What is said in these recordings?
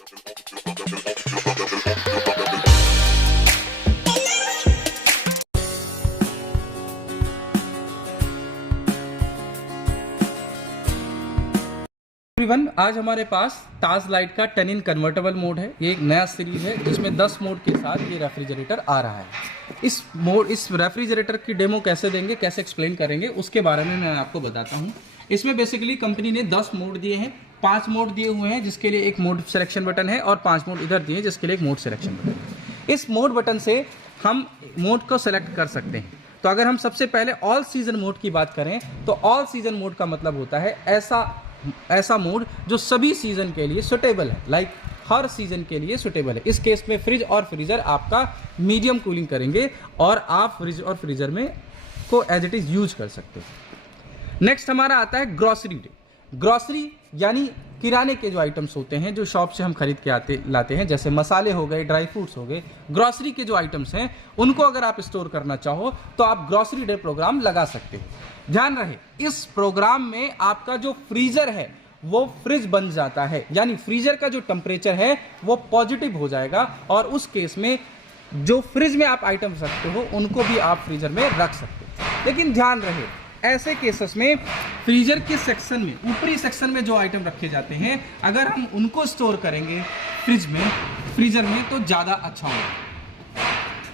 Everyone, आज हमारे पास ताज light का 10 इन कन्वर्टेबल मोड है। ये एक नया सीरीज है जिसमें 10 मोड के साथ ये रेफ्रिजरेटर आ रहा है। इस रेफ्रिजरेटर की डेमो कैसे देंगे, कैसे एक्सप्लेन करेंगे, उसके बारे में मैं आपको बताता हूँ। इसमें बेसिकली कंपनी ने 10 मोड दिए हैं, 5 मोड दिए हुए हैं जिसके लिए एक मोड सिलेक्शन बटन है और 5 मोड इधर दिए हैं जिसके लिए एक मोड सिलेक्शन बटन है। इस मोड बटन से हम मोड को सेलेक्ट कर सकते हैं। तो अगर हम सबसे पहले ऑल सीजन मोड की बात करें तो ऑल सीजन मोड का मतलब होता है ऐसा मोड जो सभी सीजन के लिए सुटेबल है, लाइक हर सीजन के लिए सुटेबल है। इस केस में फ्रिज और फ्रीजर आपका मीडियम कूलिंग करेंगे और आप फ्रिज और फ्रीजर में को एज इट इज यूज कर सकते हो। नेक्स्ट हमारा आता है ग्रॉसरी डे। ग्रॉसरी यानी किराने के जो आइटम्स होते हैं जो शॉप से हम खरीद के लाते हैं, जैसे मसाले हो गए, ड्राई फ्रूट्स हो गए, ग्रॉसरी के जो आइटम्स हैं उनको अगर आप स्टोर करना चाहो तो आप ग्रॉसरी डे प्रोग्राम लगा सकते हो। ध्यान रहे, इस प्रोग्राम में आपका जो फ्रीजर है वो फ्रिज बन जाता है, यानी फ्रीजर का जो टेम्परेचर है वो पॉजिटिव हो जाएगा और उस केस में जो फ्रिज में आप आइटम रखते हो उनको भी आप फ्रीजर में रख सकते हो। लेकिन ध्यान रहे, ऐसे केसेस में फ्रीजर के सेक्शन में, ऊपरी सेक्शन में जो आइटम रखे जाते हैं, अगर हम उनको स्टोर करेंगे फ्रीजर में तो ज़्यादा अच्छा होगा।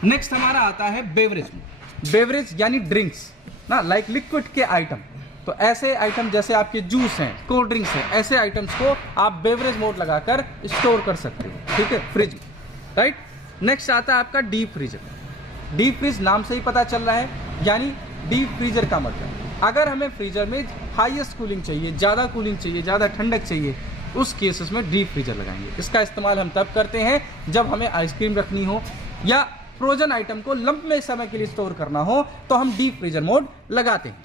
नेक्स्ट हमारा आता है बेवरेज में। बेवरेज यानी ड्रिंक्स ना, लाइक लिक्विड के आइटम। तो ऐसे आइटम जैसे आपके जूस हैं, कोल्ड ड्रिंक्स हैं, ऐसे आइटम्स को आप बेवरेज मोड लगाकर स्टोर कर सकते हो, ठीक है, फ्रिज में, राइट। नेक्स्ट आता है आपका डीप फ्रीजर। डीप फ्रीज नाम से ही पता चल रहा है, यानी डीप फ्रीजर का मतलब अगर हमें फ्रीजर में हाईएस्ट कूलिंग चाहिए, ज़्यादा कूलिंग चाहिए, ज़्यादा ठंडक चाहिए, उस केसेस में डीप फ्रीजर लगाएंगे। इसका इस्तेमाल हम तब करते हैं जब हमें आइसक्रीम रखनी हो या फ्रोजन आइटम को लंबे समय के लिए स्टोर करना हो तो हम डीप फ्रीजर मोड लगाते हैं।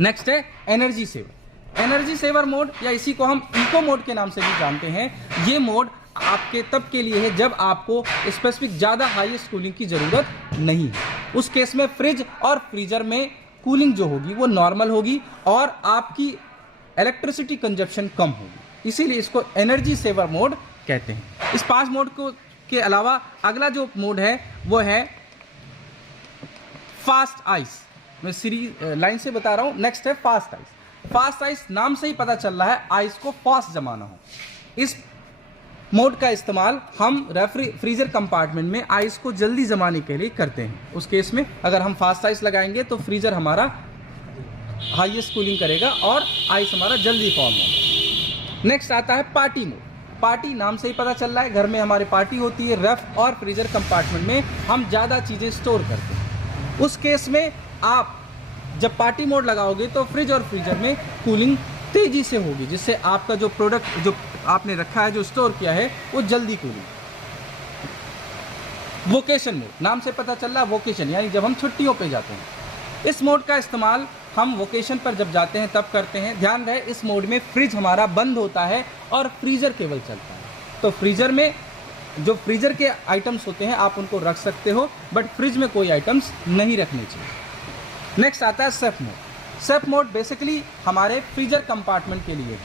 नेक्स्ट है energy saver. Energy saver mode या इसी को हम इको मोड के नाम से भी जानते हैं। ये मोड आपके तब के लिए है जब आपको स्पेसिफिक ज़्यादा हाईएस्ट कूलिंग की ज़रूरत नहीं है। उस केस में फ्रिज और फ्रीजर में कूलिंग जो होगी वो नॉर्मल होगी और आपकी इलेक्ट्रिसिटी कंजप्शन कम होगी, इसीलिए इसको एनर्जी सेवर मोड कहते हैं। इस 5 मोड को के अलावा अगला जो मोड है वो है फास्ट आइस। मैं सीरीज लाइन से बता रहा हूं। नेक्स्ट है फास्ट आइस। फास्ट आइस नाम से ही पता चल रहा है आइस को फास्ट जमाना हो। इस मोड का इस्तेमाल हम फ्रीजर कंपार्टमेंट में आइस को जल्दी जमाने के लिए करते हैं। उस केस में अगर हम फास्ट आइस लगाएंगे तो फ्रीजर हमारा हाईएस्ट कूलिंग करेगा और आइस हमारा जल्दी फॉर्म होगा। नेक्स्ट आता है पार्टी मोड। पार्टी नाम से ही पता चल रहा है, घर में हमारे पार्टी होती है, रेफ और फ्रीजर कंपार्टमेंट में हम ज़्यादा चीज़ें स्टोर करते हैं। उस केस में आप जब पार्टी मोड लगाओगे तो फ्रिज और फ्रीजर में कूलिंग तेजी से होगी, जिससे आपका जो प्रोडक्ट जो आपने रखा है, जो स्टोर किया है, वो जल्दी कूलिंग। वोकेशन मोड नाम से पता चल रहा है, वोकेशन यानी जब हम छुट्टियों पे जाते हैं। इस मोड का इस्तेमाल हम वोकेशन पर जब जाते हैं तब करते हैं। ध्यान रहे, इस मोड में फ्रिज हमारा बंद होता है और फ्रीजर केवल चलता है। तो फ्रीजर में जो फ्रीजर के आइटम्स होते हैं आप उनको रख सकते हो, बट फ्रिज में कोई आइटम्स नहीं रखने चाहिए। नेक्स्ट आता है safe mode. Safe mode basically हमारे फ्रीजर कंपार्टमेंट के लिए है।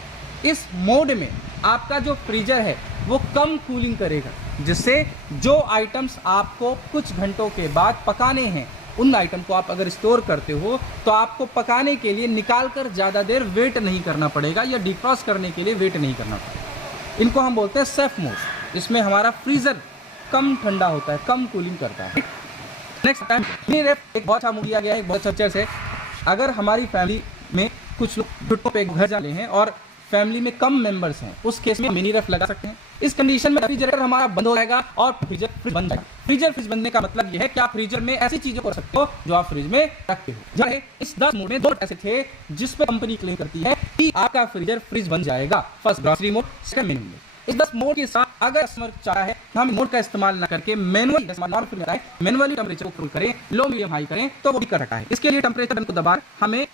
इस मोड में आपका जो फ्रीजर है वो कम कूलिंग करेगा, जिससे जो आइटम्स आपको कुछ घंटों के बाद पकाने हैं उन आइटम को आप अगर स्टोर करते हो तो आपको पकाने के लिए निकाल कर ज़्यादा देर वेट नहीं करना पड़ेगा या डिफ्रॉस्ट करने के लिए वेट नहीं करना पड़ेगा। इनको हम बोलते हैं सेफ मोड। इसमें हमारा फ्रीजर कम ठंडा होता है, कम कूलिंग करता है। नेक्स्ट टाइम एक बहुत अच्छा मूवी आ गया है, बहुत अच्छा से अगर हमारी फैमिली में कुछ लोग छुट्टियों पे घर जाने हैं और फैमिली में कम मेंबर्स हैं, उस केस में मिनी रेफ लगा सकते हैं। इस कंडीशन में रेफ्रिजरेटर हमारा बंद हो जाएगा और फ्रीजर फ्रिज बन जाएगा। फ्रीज बनने का मतलब यह है कि आप फ्रीजर में ऐसी चीजों को रख सकते हो जो आप फ्रिज में रखते हो। इस 10 मोड में 2 ऐसे थे जिस पर कंपनी क्लेम करती है कि आपका फ्रीजर फ्रिज बन जाएगा। फर्स्ट ग्रॉसरी मोड, सेकंड मेनू मोड। इस 10 मोड के साथ अगर कस्टमर चाहे है हम मोड का इस्तेमाल ना करके मैनुअली टेम्परेचर को कंट्रोल करें, लो मीडियम हाई करें, तो वो भी कर रखा है। इसके लिए टेम्परेचर बटन को दबा हमें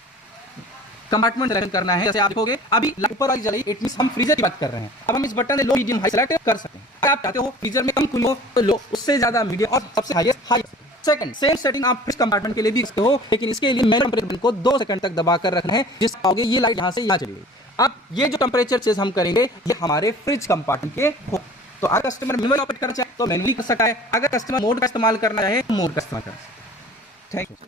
कंपार्टमेंट सेलेक्ट करना है। जैसे आप देखोगे अभी ऊपर वाली जलाई, इट मींस हम फ्रीजर की बात कर रहे हैं। अब हम इस बटन से लो मीडियम हाई सेलेक्ट कर सकते हैं। अगर आप चाहते हो फ्रीजर में कम कूलिंग हो तो लो, उससे ज्यादा मीडियम और सबसे highest high. Second same setting आप फ्रिज कंपार्टमेंट के लिए भी करते हो, लेकिन इसके लिए मैनुअल टेम्परेचर को 2 सेकंड तक दबा कर रखना है, जिससे आओगे ये लाइट यहां से यहां चली गई। अब ये जो टेम्परेचर चेंज हम करेंगे ये हमारे फ्रिज कंपार्टमेंट के हो। तो अगर कस्टमर मैनुअली ऑपरेट करना चाहे तो मैनुअली कर सकता है, अगर कस्टमर मोड का इस्तेमाल करना चाहे तो मोड का इस्तेमाल कर सकता है। Thank you.